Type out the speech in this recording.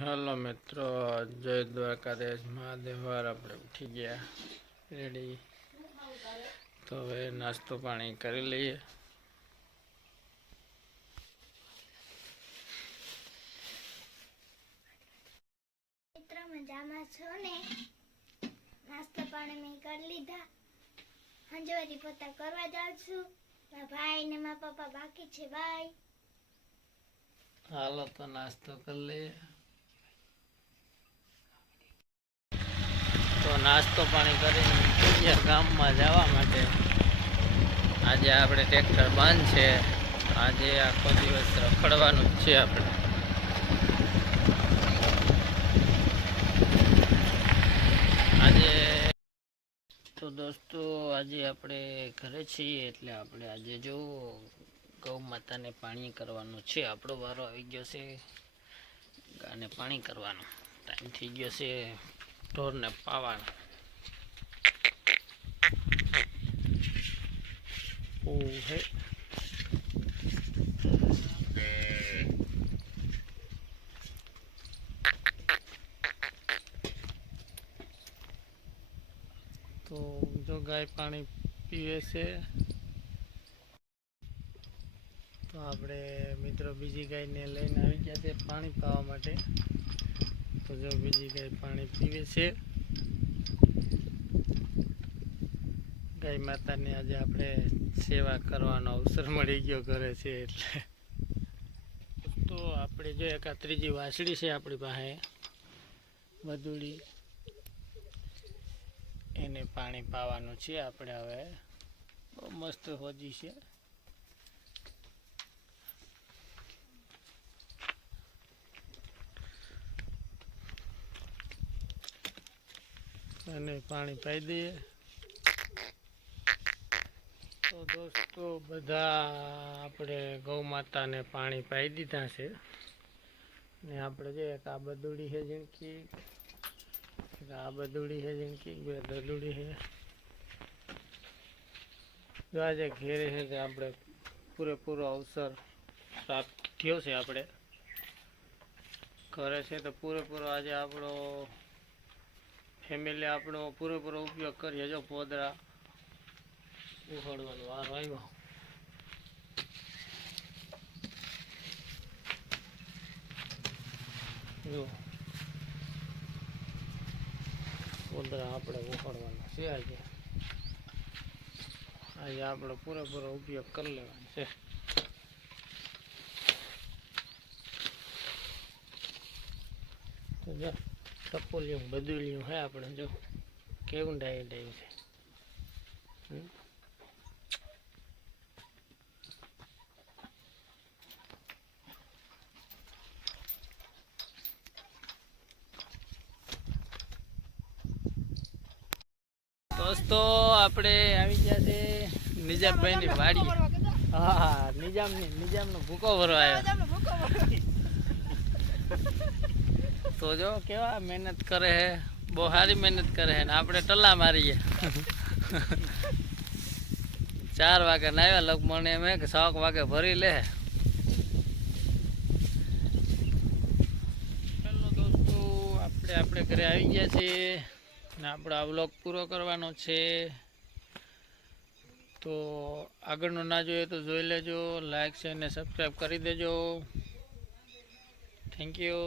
Hello મિત્રો, જય દ્વારકાધીશ મહાદેવવાર. આપણે ઉઠી ગયા રેડી, તો હવે નાસ્તો પાણી કરી લઈએ. મિત્ર મજામાં છો ને? નાસ્તો પાણી મેં કરી લીધા. હંજવારી પોતા કરવા જાઉં છું. મારા ભાઈ ને મારા પપ્પા બાકી છે. બાય. હાલો તો નાસ્તો કરી લઈએ. તો નાસ્તો પાણી કરીને ગામમાં જવા માટે. આજે આપણે ટ્રેક્ટર બંધ છે. આજે આખો દિવસ રખડવાનું જ છે આપણે. આજે તો દોસ્તો, આજે આપણે ઘરે છીએ એટલે આપણે આજે જો ગૌ માતાને પાણી કરવાનું છે. આપણો વારો આવી ગયો છે ગાને પાણી કરવાનો. ટાઈમ થઈ ગયો છે ઢોરને પાવાનો. હે તો જો ગાય પાણી પીવે છે, તો આપણે મિત્રો બીજી ગાયને લઈને આવી ગયા છે પાણી પાવા માટે. તો જો બીજી ગાય પાણી પીવે છે. ગાય માતાને આજે આપણે સેવા કરવાનો અવસર મળી ગયો ઘરે છે એટલે. તો આપણે જો એક આ ત્રીજી વાછડી છે આપણી પાસે બધુડી, એને પાણી પાવાનું છે આપણે. હવે બહુ મસ્ત હોજી છે. અને પાણી પાઈ દઈએ. તો દોસ્તો, બધા આપણે ગૌ માતાને પાણી પાઈ દીધા છે. ને આપણે જે એક આ બધુડી છે ઝીણકી, આ બધુડી છે ઝીણકી, બે દદુડી છે. જો આજે ઘેરે છે તે આપણે પૂરેપૂરો અવસર પ્રાપ્ત થયો છે. આપણે ઘરે છે તો પૂરેપૂરો આજે આપણો ફેમિલી આપણો પૂરેપૂરો ઉપયોગ કરીએ. જો પોદરા ઉખાડવાનો વારો આવ્યો. જો પોદરા આપણે ઉખાડવાના છે. આજે આપણે પૂરેપૂરો ઉપયોગ કરી લેવાનો છે. તો જો ટપોલિયું બદુલિયું હે આપણે. જો કેવું ડાયું ડાયું છે. દોસ્તો, આપણે આવી ગયા છે નિજામભાઈની વાડી. હા, નિજામનો ભૂકો ભરવા આવ્યો. તો જો કેવા મહેનત કરે હે, બહુ સારી મહેનત કરે હે. ને આપણે ટલ્લા મારીએ. 4 વાગે નાવ્યા લગભગ એમ કે 6 વાગે ભરી લે. ચાલો દોસ્તો, આપણે ઘરે આવી ગયા છીએ ને આપણો આ વ્લોગ પૂરો કરવાનો છે. તો આગળનો ના જોઈએ તો જોઈ લેજો. લાઈક શેર ને સબસ્ક્રાઈબ કરી દેજો. Thank you.